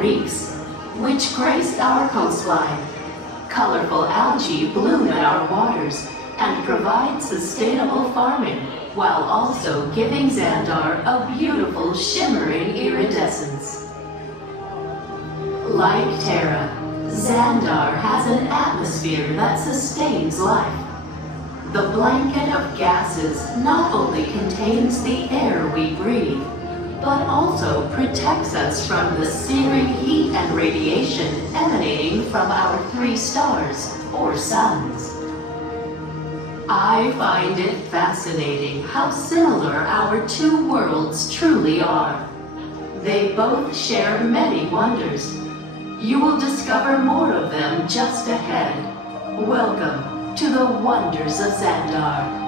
reefs, which grace our coastline. Colorful algae bloom in our waters and provide sustainable farming, while also giving Xandar a beautiful shimmering iridescence. Like Terra, Xandar has an atmosphere that sustains life. The blanket of gases not only contains the air we breathe, but also protects us from the searing heat and radiation emanating from our 3 stars, or suns. I find it fascinating how similar our 2 worlds truly are. They both share many wonders. You will discover more of them just ahead. Welcome to the wonders of Xandar.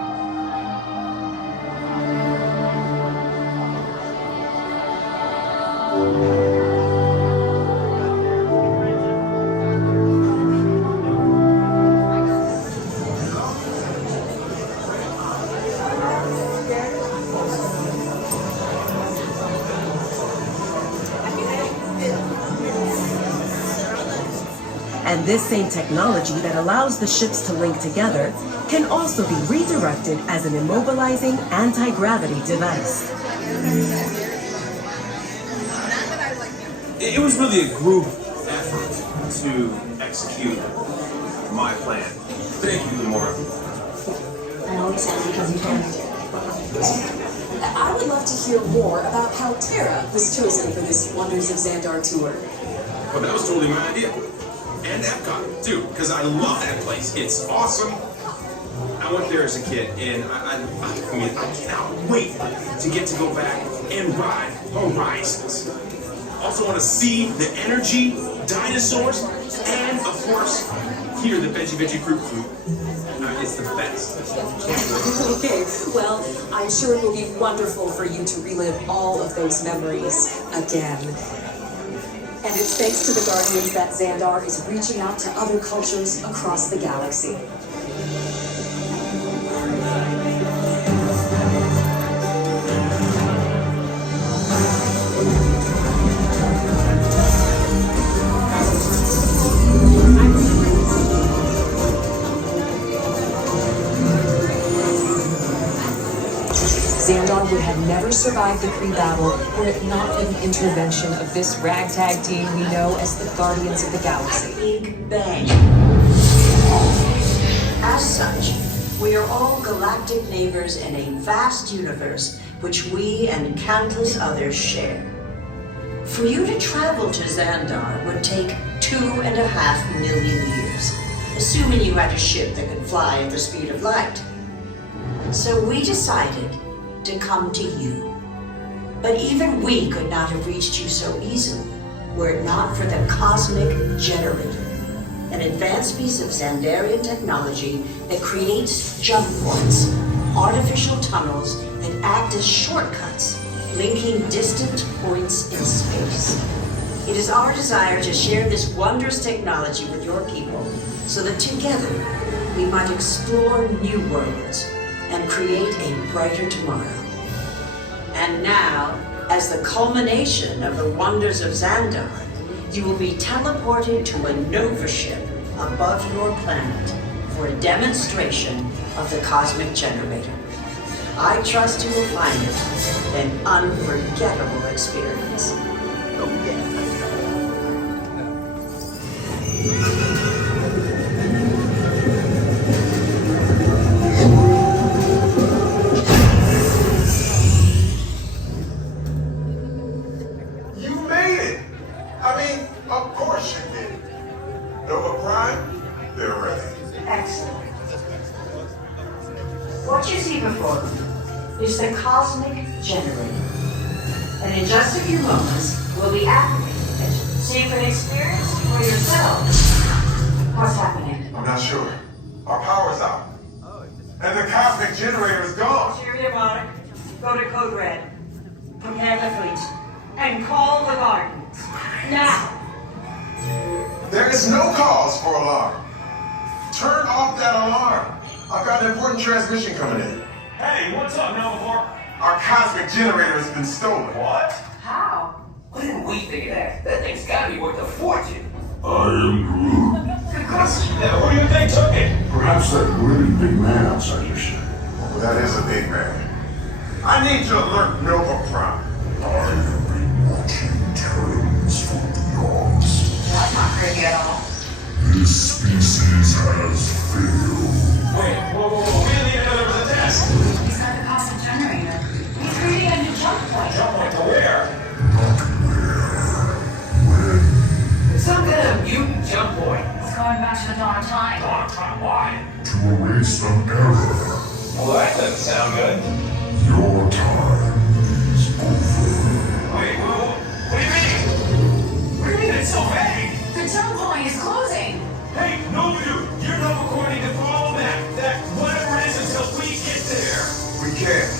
And this same technology that allows the ships to link together can also be redirected as an immobilizing anti-gravity device. It was really a group effort to execute my plan. Thank you, Lamora. I always have because you can. I would love to hear more about how Terra was chosen for this Wonders of Xandar tour. Well, that was totally my idea. And Epcot, too, because I love that place. It's awesome. I went there as a kid, and I cannot wait to get to go back and ride Horizons. Also want to see the energy, dinosaurs, and, of course, hear the Veggie Fruit Flute. It's the best. Okay, well, I'm sure it will be wonderful for you to relive all of those memories again. And it's thanks to the Guardians that Xandar is reaching out to other cultures across the galaxy. Xandar would have never survived the pre-battle were it not for the intervention of this ragtag team we know as the Guardians of the Galaxy. Big Bang. As such, we are all galactic neighbors in a vast universe which we and countless others share. For you to travel to Xandar would take 2.5 million years, assuming you had a ship that could fly at the speed of light. So we decided to come to you. But even we could not have reached you so easily were it not for the Cosmic Generator, an advanced piece of Xandarian technology that creates jump points, artificial tunnels that act as shortcuts, linking distant points in space. It is our desire to share this wondrous technology with your people so that together we might explore new worlds and create a brighter tomorrow. And now, as the culmination of the wonders of Xandar, you will be teleported to a Nova ship above your planet for a demonstration of the Cosmic Generator. I trust you will find it an unforgettable experience. Oh, yeah. Is the Cosmic Generator. And in just a few moments, we'll be activating it so you can experience it for yourself. What's happening? I'm not sure. Our power's out. And the Cosmic Generator is gone. Cheerio, Monarch. Go to Code Red. Prepare the fleet. And call the Guardians. Now! There is no cause for alarm. Turn off that alarm. I've got an important transmission coming in. Hey, what's up, Nova? Our Cosmic Generator has been stolen. What? How? Why didn't we think of that? That thing's gotta be worth a fortune. I am Groot. Good question. Yeah, who do you think took it? Perhaps that really big man outside your ship. Well, that is a big man. I need to alert Nova Prime. I have been watching Terrans for eons. That's not creepy at all. This species has failed. Wait, whoa. We didn't even know there was a test. He's got the cosmic generator. He's creating a new jump point. Jump point to where? Not where. When. Some kind of mutant jump point. It's going back to the dawn of time. Dawn of time, why? To erase an error. Well, that doesn't sound good. Your time is over. Wait, what do you mean? What do you mean it's so vague? The jump point is closing. Hey, no, you're not recording to follow that whatever it is until we get there. We can't.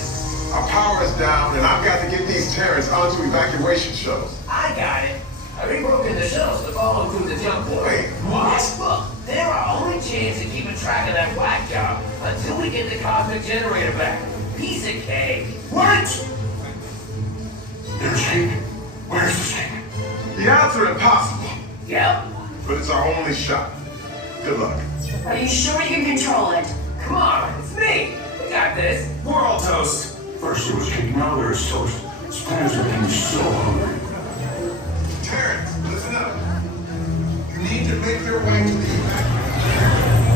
Our power is down, and I've got to get these Terrans onto evacuation shuttles. I got it. I rebroken the shuttles to follow through the jump point. Wait, what? Look, they're our only chance of keeping track of that whack job until we get the cosmic generator back. Piece of cake. What? They're escaping. Where's the escape? The odds are impossible, Yep. but it's our only shot. Good luck. Are you sure you can control it? Come on, it's me. We got this. We're all toast. First it was cake, now there's toast. Spinners are getting so hungry. Terrans, listen up. You need to make your way to the evacuation.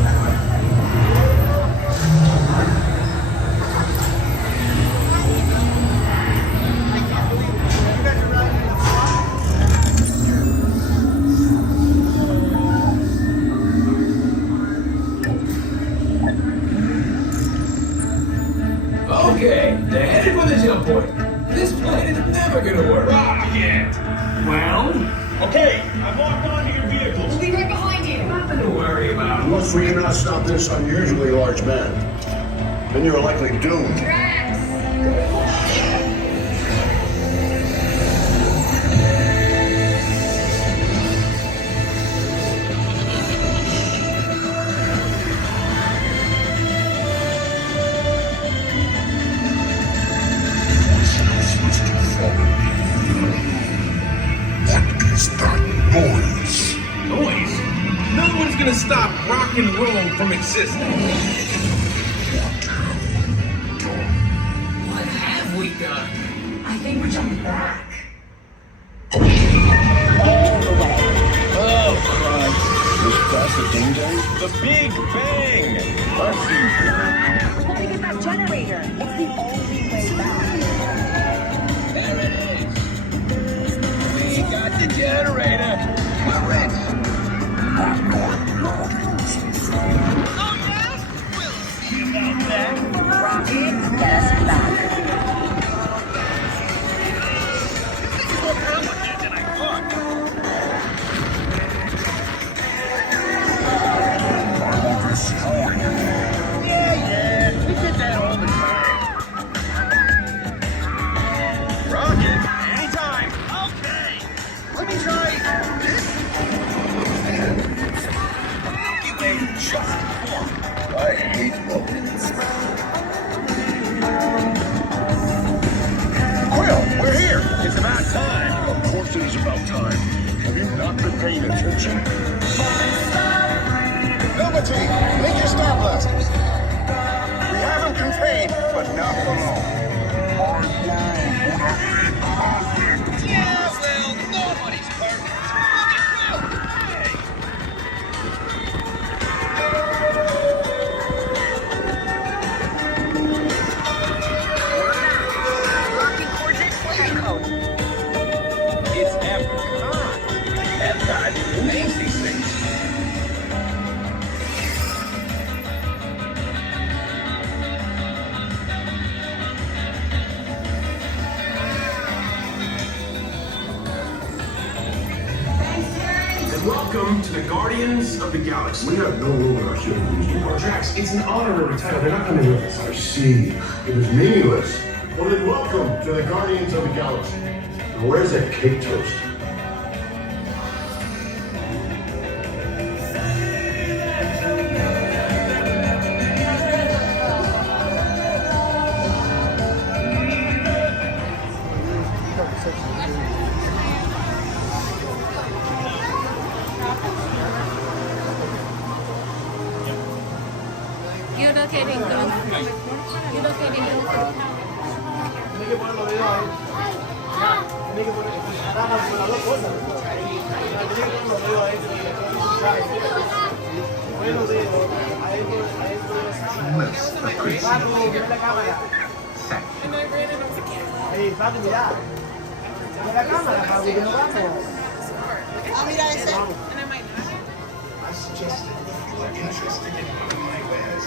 Okay, they're headed for the jump point. This plan is never gonna work. Rocket! Well, Okay, I've locked onto your vehicles. We'll be right behind you. nothing to worry about. Unless we cannot stop this unusually large man, then you're likely doomed. Drax! What is that noise? Noise? No one's gonna stop rock and roll from existing. What have we done? I think we're jumping back. Oh, Christ. Was that the ding dang? The Big Bang! Let me get that generator. It's the only way back. There it is. We got the generator. We're rich. Oh, yeah? We'll see about that. Rocket, get us back. This is more complicated than I thought. I will destroy you. Yeah, we did that all the time. Rocket, anytime. Okay. Let me try this. Milky Way just formed. I hate rockets. Quill, we're here. It's about time. Of course it is about time. Have you not been paying attention? Velveteen, make your star blasters. We have them contained, but not for long. Yeah, well, nobody's perfect. Look at Quill. Rocking coordinates flight code. It's Epcot. Epcot. Who names these things? And welcome to the Guardians of the Galaxy. We have no room in our ship for these two. Drax, it's an honorary title. They're not coming with us. I see. It is meaningless. Well then welcome to the Guardians of the Galaxy. Now where's that cake toast? Iba getting good. Iba getting good. Tiene que poner los dedos ahí. Tiene que poner las dos cosas. Tiene que poner los dedos ahí. Poner los dedos adentro de la cámara. Paco, mira la cámara. Ahí, Paco, mira. Mira la cámara, Paco, que no vamos. Ah, mira ese. I suggested if you are interested in one of my wares.